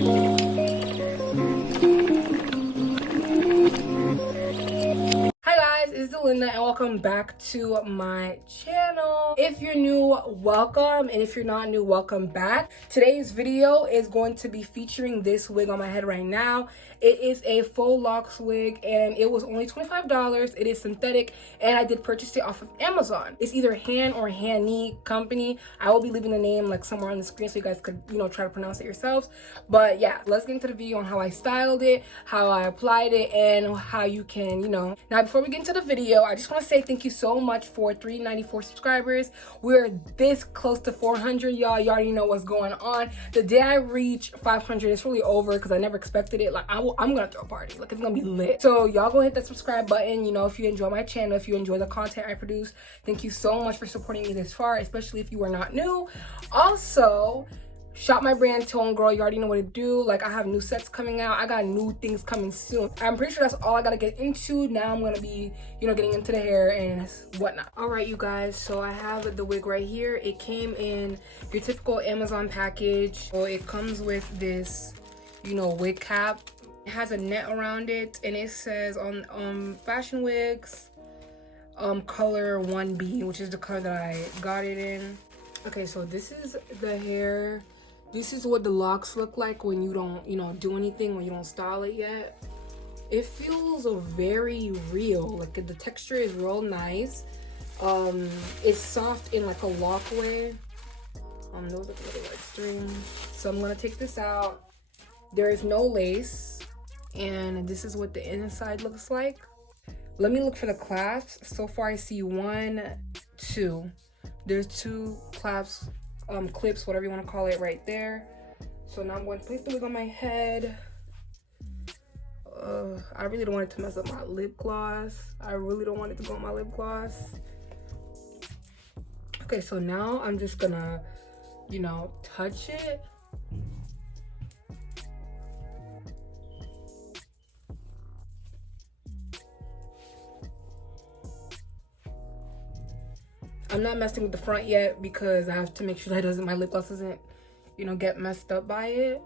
It's Linda and welcome back to my channel. If you're new, welcome, and if you're not new, welcome back. Today's video is going to be featuring this wig on my head right now. It is a faux locks wig and it was only $25. It is synthetic and I did purchase it off of Amazon. It's either Han or Hanne company. I will be leaving the name like somewhere on the screen so you guys could, try to pronounce it yourselves. But yeah, let's get into the video on how I styled it, how I applied it, and how you can, Now before we get into the video, I just want to say thank you so much for 394 subscribers. We're this close to 400, y'all. You already know what's going on. The day I reach 500, it's really over because I never expected it. Like I'm gonna throw a party. Like it's gonna be lit. So y'all go hit that subscribe button. If you enjoy my channel, if you enjoy the content I produce, thank you so much for supporting me this far, especially if you are not new. Also, shop my brand TONEDGIRL. You already know what to do. Like I have new sets coming out. I got new things coming soon. I'm pretty sure that's all I gotta get into. Now I'm gonna be, getting into the hair and whatnot. All right, you guys. So I have the wig right here. It came in your typical Amazon package. So it comes with this, wig cap. It has a net around it, and it says on fashion wigs, color 1B, which is the color that I got it in. Okay, so this is the hair. This is what the locks look like when you don't, do anything, when you don't style it yet. It feels very real. Like the texture is real nice. It's soft in like a lock way. Those are the little like strings. So I'm gonna take this out. There is no lace, and this is what the inside looks like. Let me look for the clasps. So far I see 1, 2. There's 2 clasps, clips, whatever you want to call it, right there. So now I'm going to place the wig on my head. I really don't want it to mess up my lip gloss. I really don't want it to go on my lip gloss. Okay, so now I'm just gonna, touch it. I'm not messing with the front yet because I have to make sure that my lip gloss doesn't, get messed up by it.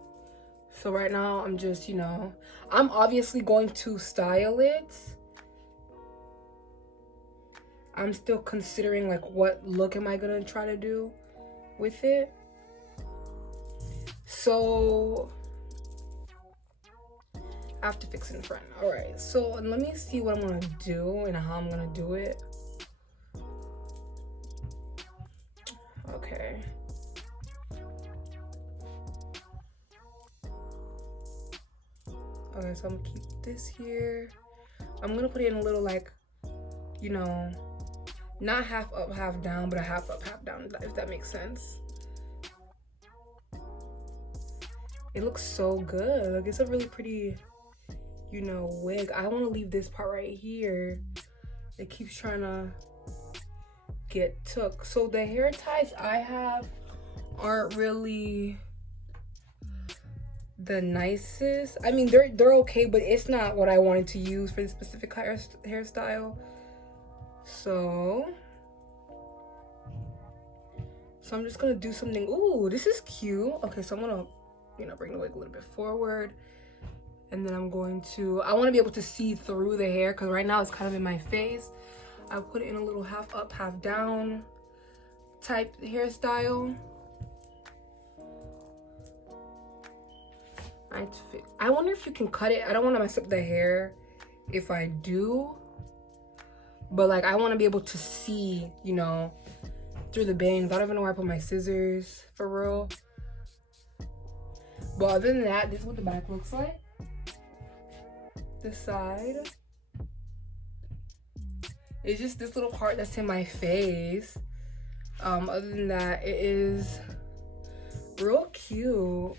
So right now I'm just, I'm obviously going to style it. I'm still considering like what look am I gonna try to do with it. So I have to fix it in front. All right, so let me see what I'm gonna do and how I'm gonna do it. Okay. Okay, so I'm gonna keep this here. I'm gonna put it in a little like, not half up, half down, but a half up, half down, if that makes sense. It looks so good. Like it's a really pretty, wig. I want to leave this part right here. It keeps trying to get took. So the hair ties I have aren't really the nicest. I mean, they're okay, but it's not what I wanted to use for this specific hairstyle. So I'm just gonna do something. Ooh, this is cute. Okay, so I'm gonna bring the wig a little bit forward, and then I want to be able to see through the hair because right now it's kind of in my face. I put it in a little half up, half down type hairstyle. I wonder if you can cut it. I don't want to mess up the hair if I do, but like I want to be able to see, through the bangs. I don't even know where I put my scissors for real. But other than that, this is what the back looks like. This side. It's just this little part that's in my face. Other than that, it is real cute.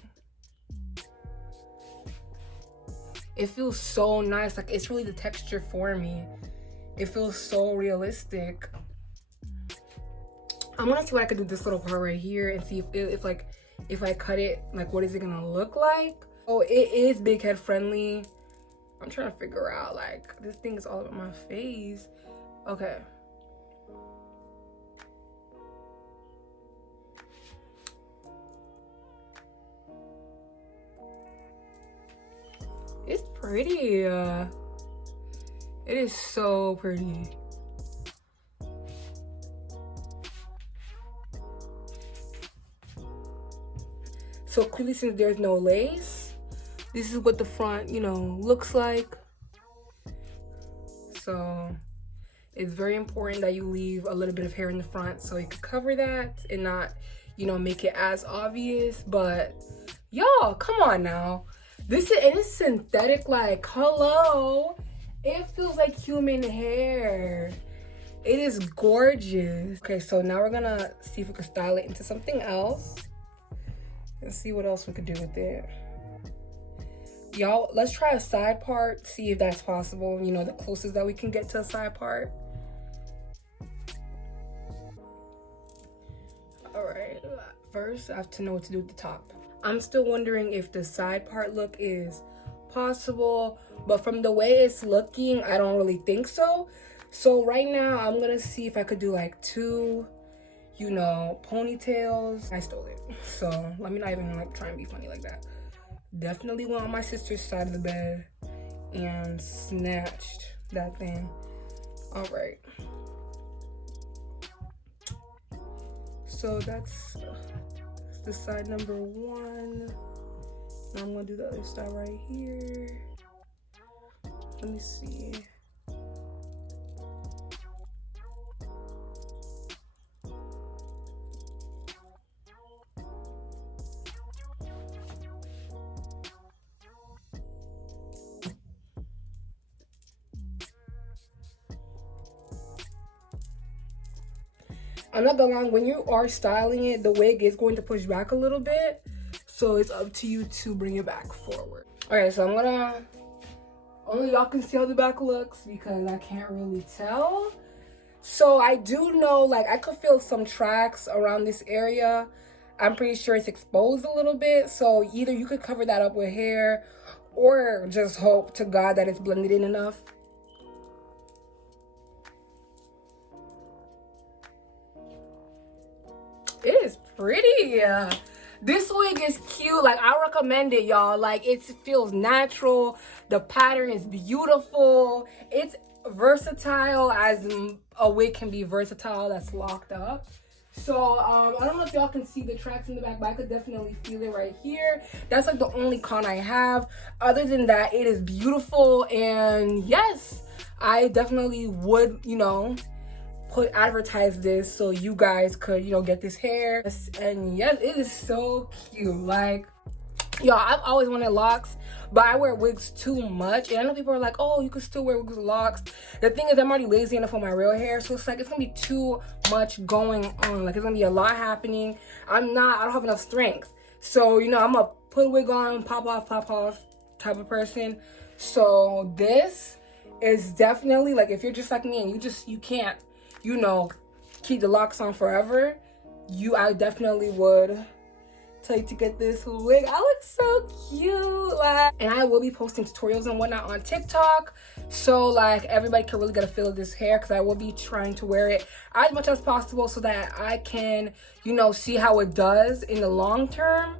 It feels so nice. Like it's really the texture for me. It feels so realistic. I'm gonna see what I could do with this little part right here and see if I cut it, like what is it gonna look like. Oh, it is big head friendly. I'm trying to figure out, like, this thing is all over my face. Okay. It's pretty. It is so pretty. So clearly, since there's no lace, this is what the front, you know, looks like. So it's very important that you leave a little bit of hair in the front so you can cover that and not, you know, make it as obvious. But y'all, come on now. This is, and it's synthetic, like, hello. It feels like human hair. It is gorgeous. Okay, so now we're gonna see if we can style it into something else and see what else we could do with it. Y'all, let's try a side part, see if that's possible. You know, the closest that we can get to a side part. All right, first I have to know what to do with the top. I'm still wondering if the side part look is possible, but from the way it's looking, I don't really think so. So right now, I'm gonna see if I could do like 2, you know, ponytails. I stole it, so let me not even like try and be funny like that. Definitely went on my sister's side of the bed and snatched that thing. All right. So that's the side number 1. Now I'm gonna do the other side right here. Let me see. I'm not gonna lie, when you are styling it, the wig is going to push back a little bit. So it's up to you to bring it back forward. Okay, so I'm gonna, only y'all can see how the back looks because I can't really tell. So I do know, like, I could feel some tracks around this area. I'm pretty sure it's exposed a little bit. So either you could cover that up with hair or just hope to God that it's blended in enough. It is pretty. This wig is cute. Like, I recommend it, y'all. Like, it feels natural. The pattern is beautiful. It's versatile, as a wig can be versatile that's locked up. So I don't know if y'all can see the tracks in the back, but I could definitely feel it right here. That's like the only con I have. Other than that, it is beautiful. And yes, I definitely would, you know, advertise this so you guys could, you know, get this hair. And yes, it is so cute. Like, y'all, I've always wanted locks, but I wear wigs too much. And I know people are like, oh, you can still wear wigs with locks. The thing is, I'm already lazy enough on my real hair, so it's like it's gonna be too much going on. Like, it's gonna be a lot happening. I don't have enough strength. So, you know, I'm a put a wig on, pop off type of person. So this is definitely, like, if you're just like me and you can't, you know, keep the locks on forever, I definitely would tell you to get this wig. I look so cute. Like, and I will be posting tutorials and whatnot on TikTok, so like everybody can really get a feel of this hair, because I will be trying to wear it as much as possible so that I can, you know, see how it does in the long term.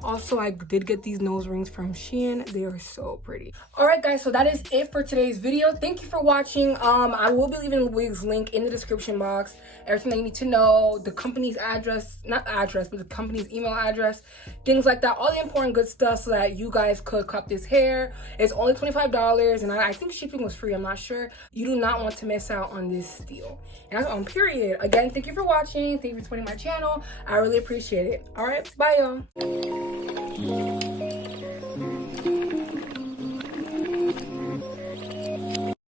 Also, I did get these nose rings from Shein. They are so pretty. All right, guys, so that is it for today's video. Thank you for watching. I will be leaving the wig's link in the description box. Everything that you need to know, the company's address, not address, but the company's email address, things like that, all the important good stuff so that you guys could cut this hair. It's only $25, and I think shipping was free. I'm not sure. You do not want to miss out on this deal. And that's on period. Again, thank you for watching. Thank you for supporting my channel. I really appreciate it. All right, bye, y'all.